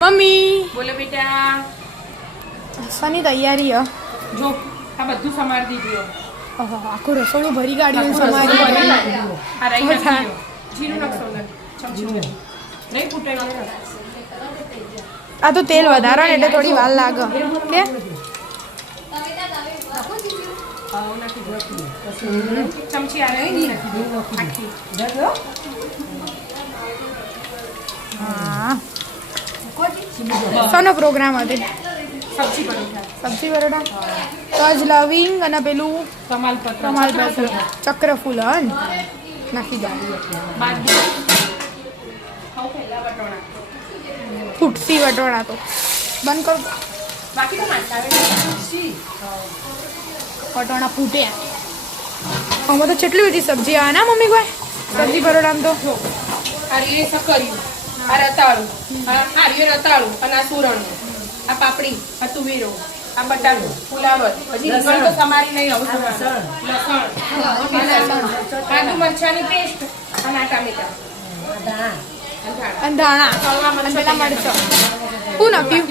Mummy बोलो बेटा सनी तैयारी है जो आ બધું સમાર દીધું ઓહો આખું રસોડું ભરી ગાડીઓ સમારી આ રાઈ નાખ્યો જીરું નાખો ને ચમચી નહીં ફૂટાય આ તો તેલ વધારે ને એટલે થોડી વાર લાગે કે ચમચી આ રહી નાખી હા સનો પ્રોગ્રામ હતો સબ્જી પરોઠા સબ્જી પરોઠા તજ લવિંગ અને પેલું કમાલપત્ર ચક્રફૂલ હન નાખી દો ફૂટસી વટોણા તો બંધ કરો બાકી તો નાખતા વટોણા ફૂટે આમાં તો કેટલી બધી સબ્જી આવે ના મમ્મી કોઈ સબ્જી પરોઠામાં તો આ રીએ સકર્યું આ રતાળું આ રીએ રતાળું અને આ સુરણનું આ પાપડી આ તુવેરો આ બટાટું ફુલાવર હજી રીંગણ તો તમારી નહીં આવું લસણ આદુ મરચાની પેસ્ટ અને આ ટામેટા અને ધાણા અને પેલા મરચાં શું નાખ્યું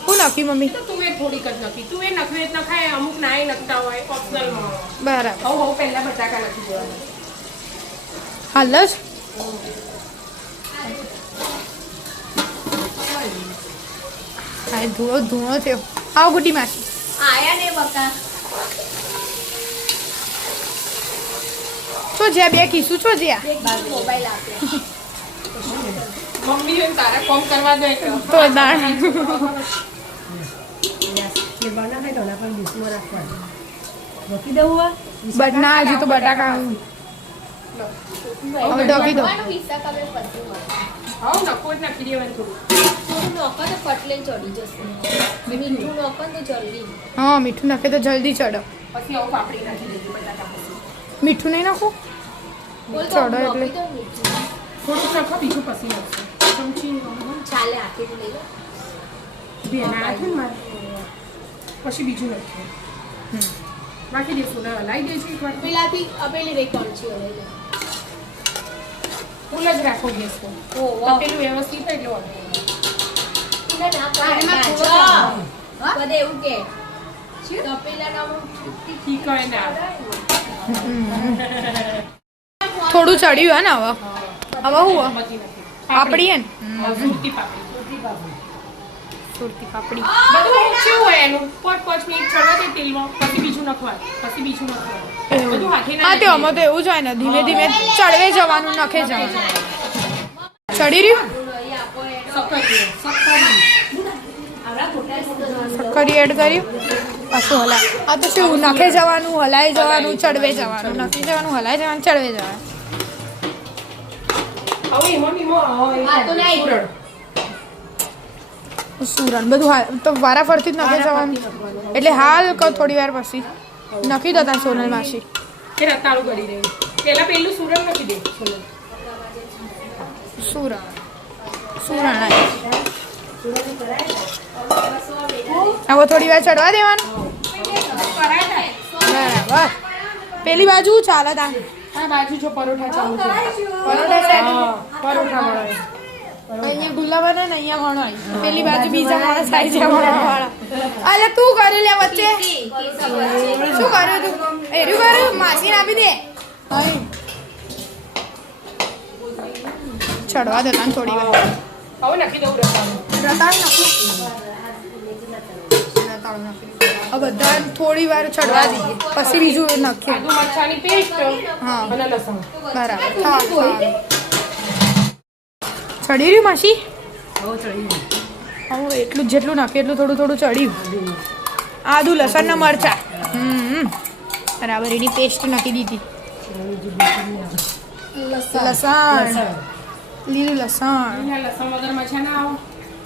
શું નાખ્યું મમ્મી તુવેર થોડીક જ નાખી તુવેર નખવે ન ખાય અમુક નાય નખતા હોય ઓપ્શનલમાં બરાબર હવે પહેલા બટાકા નાખી દેવાના હાલ જ હા ધૂળો ધૂળો થયો આવો ગુટી માસી આયા ને બકા શું જ્યાં બે કીશું છો જ્યાં મોબાઈલ આપે મમ્મી એમ તારા કોમ કરવા દે તો દાણ બટના હજુ તો બટાકા હવે ઢોકી દો હિસ્સા કમે પછી હા નખો જ નાખી દેવાનું થોડું નોકો તો ફટલે ચડી જશે મીઠું નોકો તો જલ્દી હા મીઠું નાખે તો જલ્દી ચડો પછી આવું પાપડી નાખી દેજો બટાકા પછી મીઠું નહીં નાખું બોલ ચડો તો એટલે. નોકી તો મીઠું થોડુંક નાખો બીજું પછી નાખો ચમચી ચાલે આખી લઈ લો બે ના હાથે ને મારે પછી બીજું નાખ્યું નાખી દઈશું ને લાવી દેજો એકવાર પેલાથી અપેલી રે કોણચી લઈ લો ફૂલ જ રાખો ગેસ પર ઓ વાહ પેલું વ્યવસ્થિત એટલે વાંધો નહીં. ના પાડે બધે એવું કે તપેલા નામ ઠીક હોય ને થોડું ચડ્યું હે ને હવે હવે હું બધી નાખી પાપડી હે ને સુરતી પાપડી સુરતી પાપડી બધું ઓછું હોય એનું 5 મિનિટ ચડવા દે તેલમાં પછી બીજું નાખવાનું પછી બીજું નાખવાનું બધું હાથે ના હા તે આમાં તો એવું જ હોય ને ધીમે ધીમે ચડવે જવાનું નખે જવાનું ચડી રહ્યું સક્કરી એડ કર્યું પાછું હલાય આ તો શું નખે જવાનું હલાઈ જવાનું ચડવે જવાનું નખે જવાનું હલાઈ જવાનું ચડવે જવાનું હવે એમાં આ તો નહીં સુરણ બધું હાલ તો વારા ફરતી જ નખે જવાનું એટલે હાલ થોડી વાર પછી નખી દો ત્યાં સોનલ માસી કે રતાળું કરી દેવું પેલા પેલું સુરણ નાખી દે સુરણ સુરણ હવે થોડી વાર ચડવા દેવાનું બરાબર પેલી બાજુ ચાલે તા આ બાજુ જો પરોઠા ચાલુ છે પરોઠા છે હા પરોઠા મળે અહીંયા ગુલ્લા બને ને અહીંયા વણો આવી પેલી બાજુ બીજા માણસ આવી જાય વણવા વાળા અલે તું કર્યું લે વચ્ચે શું કર્યું તું એર્યું કર્યું માસીને આપી દે અહીં ચડવા દે તને થોડી વાર હવે નાખી દઉં રતાળું રતાળ નાખું રતાળ નાખી હવે બધા થોડી વાર ચડવા દઈએ પછી બીજું નાખ્યું આદુ મરચાની પેસ્ટ હા અને લસણ બરાબર ચડી રહ્યું માસી હવે એટલું જેટલું નાખ્યું એટલું થોડું થોડું ચડ્યું આદુ લસણ ને મરચા બરાબર એની પેસ્ટ નાખી દીધી લસણ લીલું લસણ લીલા લસણ વગર મજા ના આવે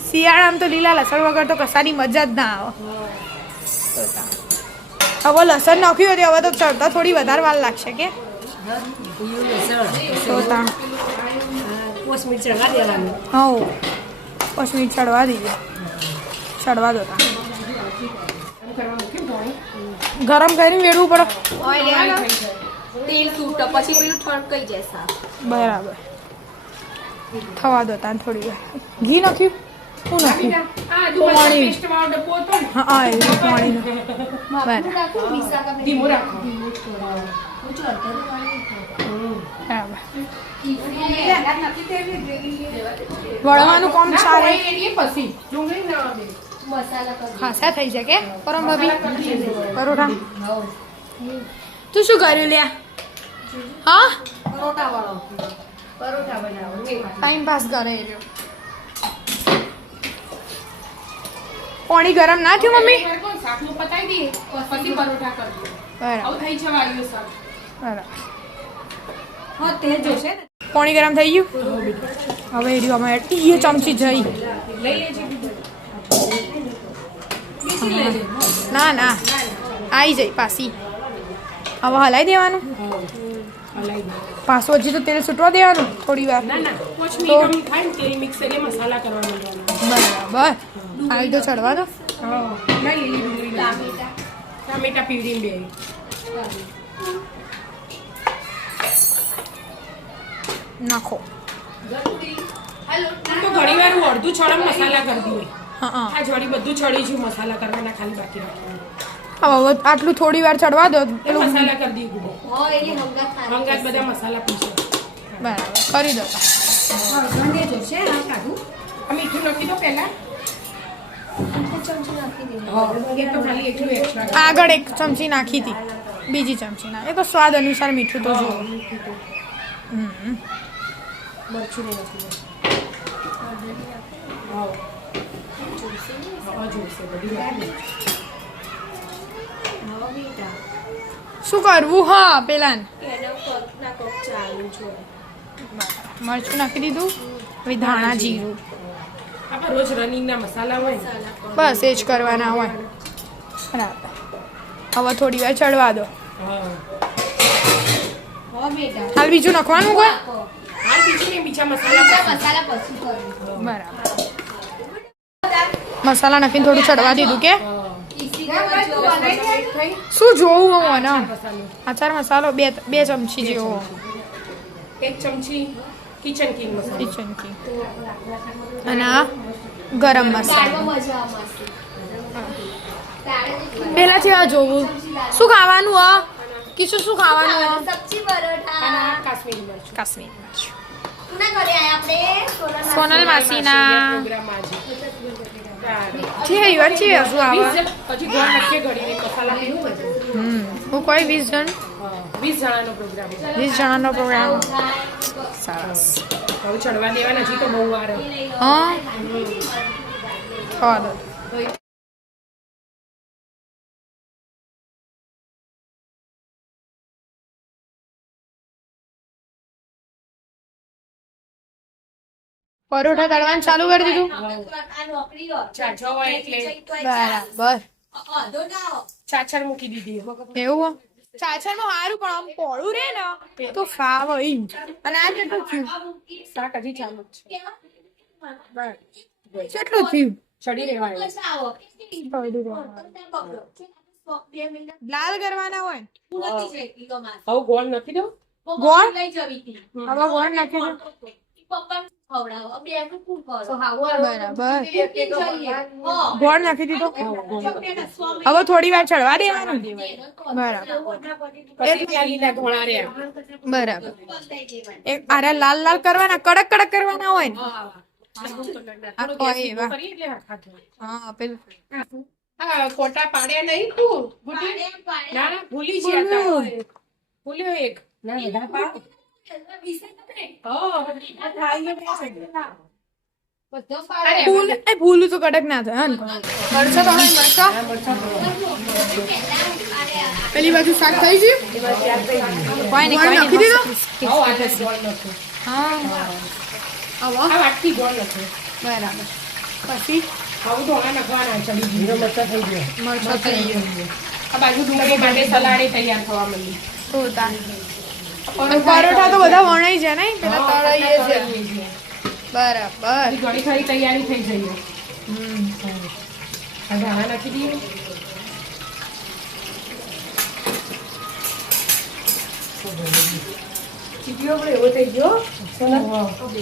શિયાળામાં તો લીલા લસણ વગર તો કસાની મજા જ ના આવે હવે લસણ નાખ્યું હતું હવે તો ચડતા થોડી વધારે વાર લાગશે કે તો તા હા 5 મિનિટ ચડવા દીધે ચડવા દો તા ગરમ કરીને વેડવું પડે તેલ સૂટ પછી પેલું ઠણકાઈ જાય શાક બરાબર થવા દો તાન થોડી વાર ઘી નાખ્યું શું નાખ્યું આ આદુ મરચાં પેસ્ટ વાળો ડબ્બો હતો ને હા હા એ પાણીનો બરાબર ધીમું રાખો બરાબર વળવાનું કામ સારું એની પછી ડુંગળી ના આવે ખાસા થઈ જાય કે પરમ ભાભી પરોઠા તું શું કર્યું લ્યા હા ટાઈમ પાસ કરે એ રહ્યો. પાણી ગરમ ના થયું મમ્મી એકવાર કોણ શાકનું પતાવી દઈએ પછી પરોઠા કરજો બરાબર આવું થઈ જવાયું શાક બરાબર હા તે જોશે ને પાણી ગરમ થઈ ગયું હવે એ રહ્યું અમે એ ચમચી જઈ લઈ લેજે બીજી લેજે ના ના આવી જઈ પાછી હવે હલાઈ દેવાનું હલાઈ દે પાછું હજી તો તેલ છૂટવા દેવાનું થોડી વાર ના ના 5 મિનિટ થાય ને તેની મિક્સરે મસાલા કરવા માંડવાના બરાબર આવી તો ચડવા દો હા ના લીલી ડુંગળી ટામેટા પીવડીને બે નાખો તો ઘણી વાર હું અડધું છળમ મસાલા કરી દઈએ હા હા આ જોડી બધું છળી છું મસાલા કરવાના ખાલી બાકી રાખવાના હવે આટલું થોડી વાર ચડવા દો એ મસાલા કરી દઈએ ગુડો હંગાત બધા મસાલા પીસે બરાબર કરી દો ગંદે જોશે આ કાઢું આ મીઠું નાખી દો પહેલા એ તો ખાલી એટલું એક્સ્ટ્રા આગળ એક ચમચી નાખી હતી બીજી ચમચી ના એ તો સ્વાદ અનુસાર મીઠું તો જુઓ મરચું નથી જોશે બધી શું કરવું હા પેલા મરચું નાખી દીધું હવે ધાણા જીરું આપણે રોજ રનિંગના મસાલા હોય ને. બસ એ જ કરવાના હોય બરાબર હવે થોડી વાર ચડવા દો હા હાલ બીજું નાખવાનું કોઈ હાલ બીજા મસાલા બરાબર મસાલા નાખીને થોડું ચડવા દીધું કે શું જોવું હું ને આચાર મસાલો બે ચમચી જેવો 1 ચમચી કિચન કિંગ મસાલો કિચન કી અને આ ગરમ મસાલો પેલા જેવા જોવું શું ખાવાનું આ કિશુ શું ખાવાનું આ સબ્જી પરોઠા અને આ કાશ્મીરી મરચું કાશ્મીરી મરચું કોના ઘરે આયા આપણે સોનલ માસીના પ્રોગ્રામ આજે છે ઈવન છે હજુ આવે હજી ગોળ નાખીએ ઘડીને મસાલા હું કોઈ 20 જણ 20 જણાનો પ્રોગ્રામ 20 જણાનો પ્રોગ્રામ સરસ હવે ચડવા દેવાના હજી તો બહુ વાર હા થવા દો પરોઠા તળવાનું ચાલુ કરી દીધું ચાચો હોય એટલે બરાબર ચાચર મૂકી દીધી એવું ચાચર માં સારું પણ આમ પોળું રે ને તો ફાવ ઈ અને આ કેટલું થયું શાક હજી ચાલુ જ છે કેટલું થયું ચડી રહેવાય લાલ કરવાના હોય હવે ગોળ નાખી દો ગોળ હવે ગોળ નાખી દો બરાબર ગોળ નાખી દીધો હવે થોડી વાર ચડવા દેવાનું બરાબર લીલા ધોળા રહ્યા બરાબર એક આરે લાલ લાલ કરવાના કડક કડક કરવાના હોય ને આ કોઈ એવા હા પેલું હા કોટા પાડ્યા નહીં તું ના ના ભૂલી ગયા તા. ભૂલ્યો એક ના બધા પા ભૂલું તો કડક ના થાય મરચા તો મરચા પેલી બાજુ શાક થઈ ગયું કોઈ નહીં નાખી દીધો હા આ વાટકી ગોળ નથી બરાબર પછી આવું ધોળા નાખવાના ચડી જીરો મરચા થઈ ગયા મરચા થઈ ગયું આ બાજુ ડુંગળી માટે સલાડે તૈયાર થવા માંડી પરોઠા તો બધા વણાઈ છે ને પેલા તળાઈએ છે બરાબર ઘણી ખરી તૈયારી થઈ જઈએ આ ધાણા નાખી દઈએ ચીટીઓ પણ એવો થઈ ગયો સોનલ.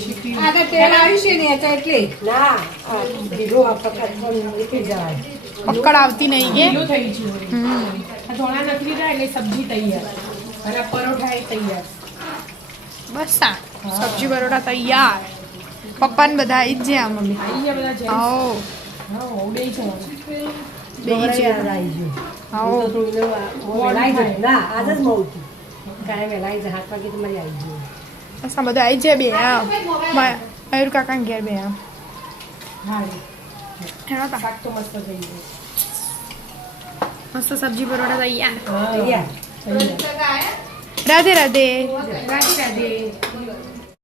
શીખી. આ તો તેલ આવ્યું છે ને તો એટલે ના આ ભીરો આ પકડ પણ નીકળી જાય. પકડ આવતી નહીં કે ઢીલું થઈ ગયું. આ ધોળા નકરી જાય એટલે સબ્જી તૈયાર અને આ પરોઠા એ તૈયાર. બસ આ સબ્જી પરોઠા તૈયાર પપ્પાને બધા આવી જ જ્યાં મમ્મી આઈ ગયા બધા જેન્ટ્સ. આવો હા બે છે. બે છે આવી ગયું. આવો તો થોડીને વેલાઈ જાય. ના આજ જ મળું છું. કાંઈ વેલાઈ જાય 7 વાગે તમારી આવી ગયું. બસ આ બધા આવી જાય બે આમ મયુર કાકા ઘેર બે આમ હા હેડો તા. શાક તો મસ્ત થઈ ગયું. મસ્ત સબ્જી પરોઠા તૈયાર તૈયાર. તૈયાર. રાધે રાધે રાધે રાધે.